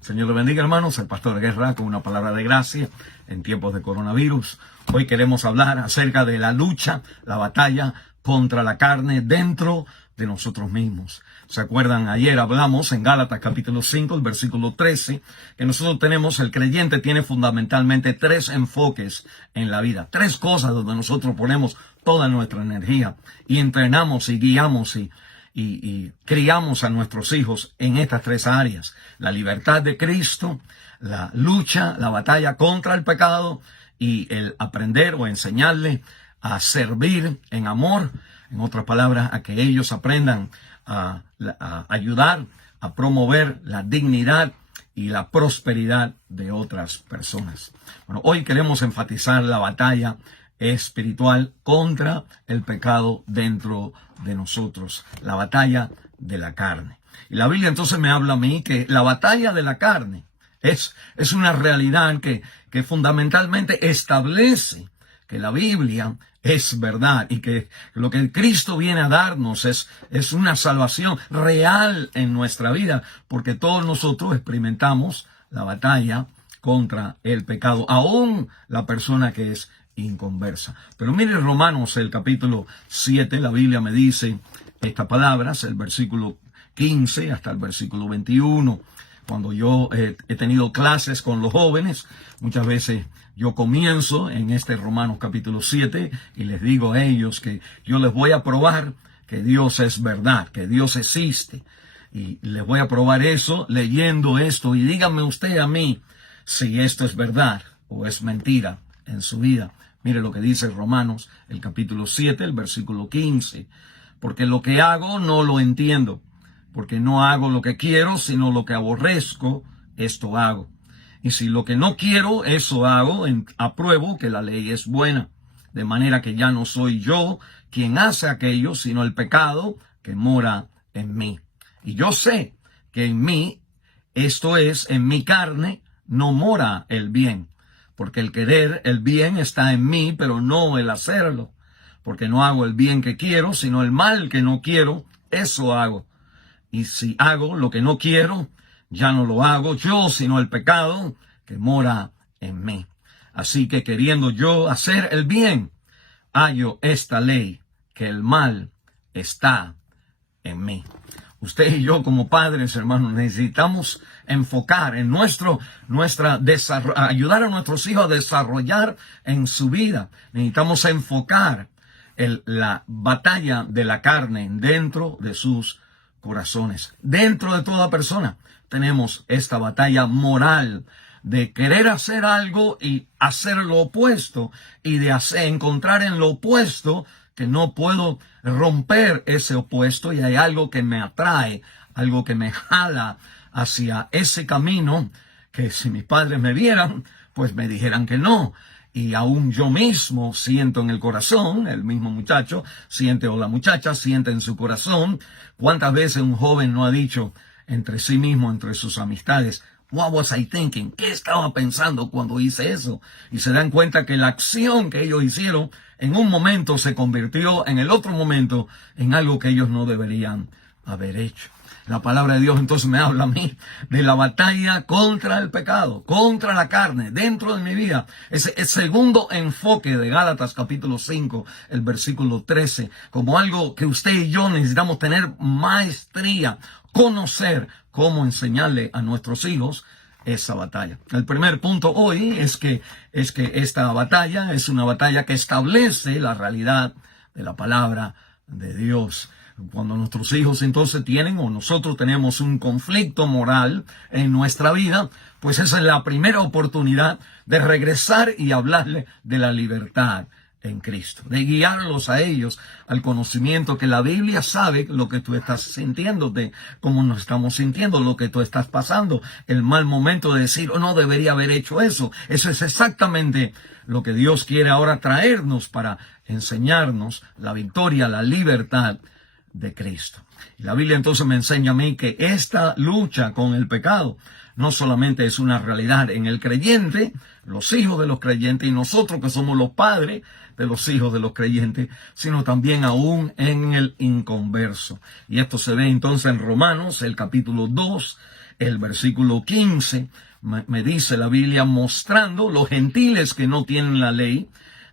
Señor le bendiga, hermanos. El pastor Guerra con una palabra de gracia en tiempos de coronavirus. Hoy queremos hablar acerca de la lucha, la batalla contra la carne dentro de nosotros mismos. ¿Se acuerdan? Ayer hablamos en Gálatas capítulo 5, el versículo 13, que nosotros tenemos, el creyente tiene fundamentalmente tres enfoques en la vida. Tres cosas donde nosotros ponemos toda nuestra energía y entrenamos y guiamos y criamos a nuestros hijos en estas tres áreas: la libertad de Cristo, la lucha, la batalla contra el pecado y el aprender o enseñarle a servir en amor. En otras palabras, a que ellos aprendan a ayudar, a promover la dignidad y la prosperidad de otras personas. Bueno, hoy queremos enfatizar la batalla espiritual contra el pecado dentro de nosotros, la batalla de la carne. Y la Biblia entonces me habla a mí que la batalla de la carne es una realidad que fundamentalmente establece que la Biblia es verdad y que lo que Cristo viene a darnos es una salvación real en nuestra vida, porque todos nosotros experimentamos la batalla contra el pecado, aún la persona que es inconversa. Pero mire Romanos, el capítulo 7, la Biblia me dice estas palabras, el versículo 15 hasta el versículo 21. Cuando yo he tenido clases con los jóvenes, muchas veces yo comienzo en este Romanos capítulo 7 y les digo a ellos que yo les voy a probar que Dios es verdad, que Dios existe. Y les voy a probar eso leyendo esto, y díganme usted a mí si esto es verdad o es mentira en su vida. Mire lo que dice Romanos, el capítulo 7, el versículo 15. Porque lo que hago no lo entiendo, porque no hago lo que quiero, sino lo que aborrezco, esto hago. Y si lo que no quiero, eso hago, apruebo que la ley es buena. De manera que ya no soy yo quien hace aquello, sino el pecado que mora en mí. Y yo sé que en mí, esto es, en mi carne, no mora el bien. Porque el querer el bien está en mí, pero no el hacerlo. Porque no hago el bien que quiero, sino el mal que no quiero, eso hago. Y si hago lo que no quiero, ya no lo hago yo, sino el pecado que mora en mí. Así que queriendo yo hacer el bien, hallo esta ley, que el mal está en mí. Usted y yo como padres, hermanos, necesitamos enfocar en ayudar a nuestros hijos a desarrollar en su vida. Necesitamos enfocar la batalla de la carne dentro de sus corazones. Dentro de toda persona tenemos esta batalla moral de querer hacer algo y hacer lo opuesto, y de encontrar en lo opuesto que no puedo romper ese opuesto, y hay algo que me atrae, algo que me jala hacia ese camino, que si mis padres me vieran, pues me dijeran que no. Y aún yo mismo siento en el corazón, el mismo muchacho siente, o la muchacha siente en su corazón. ¿Cuántas veces un joven no ha dicho entre sí mismo, entre sus amistades, "What was I thinking?" ¿Qué estaba pensando cuando hice eso? Y se dan cuenta que la acción que ellos hicieron en un momento se convirtió en el otro momento en algo que ellos no deberían haber hecho. La palabra de Dios entonces me habla a mí de la batalla contra el pecado, contra la carne, dentro de mi vida. Ese el segundo enfoque de Gálatas capítulo 5, el versículo 13, como algo que usted y yo necesitamos tener maestría, conocer cómo enseñarle a nuestros hijos esa batalla. El primer punto hoy es que esta batalla es una batalla que establece la realidad de la palabra de Dios. Cuando nuestros hijos entonces tienen, o nosotros tenemos, un conflicto moral en nuestra vida, pues esa es la primera oportunidad de regresar y hablarle de la libertad en Cristo, de guiarlos a ellos al conocimiento que la Biblia sabe lo que tú estás sintiendo, de cómo nos estamos sintiendo, lo que tú estás pasando, el mal momento de decir, "Oh, no debería haber hecho eso". Eso es exactamente lo que Dios quiere ahora traernos para enseñarnos la victoria, la libertad de Cristo. Y la Biblia entonces me enseña a mí que esta lucha con el pecado no solamente es una realidad en el creyente, los hijos de los creyentes, y nosotros que somos los padres de los hijos de los creyentes, sino también aún en el inconverso. Y esto se ve entonces en Romanos, el capítulo 2, El versículo 15 me dice la Biblia, mostrando los gentiles que no tienen la ley,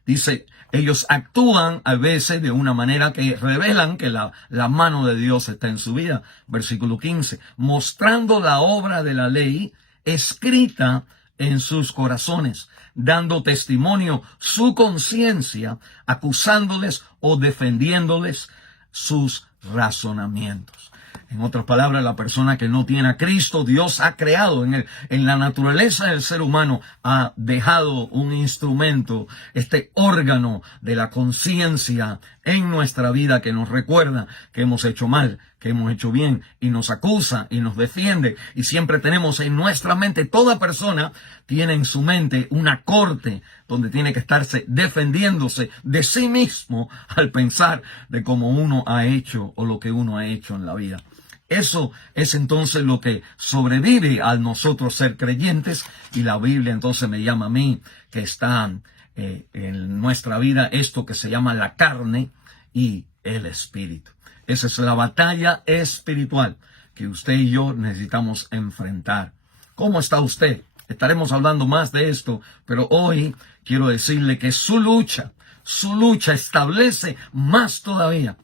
dice, ellos actúan a veces de una manera que revelan que la mano de Dios está en su vida. Versículo 15, mostrando la obra de la ley escrita en sus corazones, dando testimonio su conciencia, acusándoles o defendiéndoles sus razonamientos. En otras palabras, la persona que no tiene a Cristo, Dios ha creado en la naturaleza del ser humano, ha dejado un instrumento, este órgano de la conciencia en nuestra vida que nos recuerda que hemos hecho mal, que hemos hecho bien, y nos acusa y nos defiende. Y siempre tenemos en nuestra mente, toda persona tiene en su mente una corte donde tiene que estarse defendiéndose de sí mismo al pensar de cómo uno ha hecho o lo que uno ha hecho en la vida. Eso es entonces lo que sobrevive al nosotros ser creyentes, y la Biblia entonces me llama a mí que está en nuestra vida esto que se llama la carne y el espíritu. Esa es la batalla espiritual que usted y yo necesitamos enfrentar. ¿Cómo está usted? Estaremos hablando más de esto, pero hoy quiero decirle que su lucha establece más todavía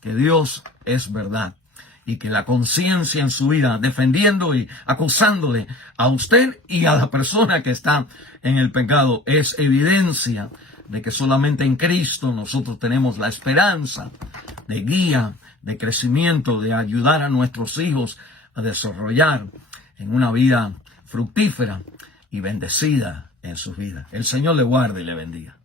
que Dios es verdad, y que la conciencia en su vida, defendiendo y acusándole a usted y a la persona que está en el pecado, es evidencia de que solamente en Cristo nosotros tenemos la esperanza de guía, de crecimiento, de ayudar a nuestros hijos a desarrollar en una vida fructífera y bendecida en sus vidas. El Señor le guarde y le bendiga.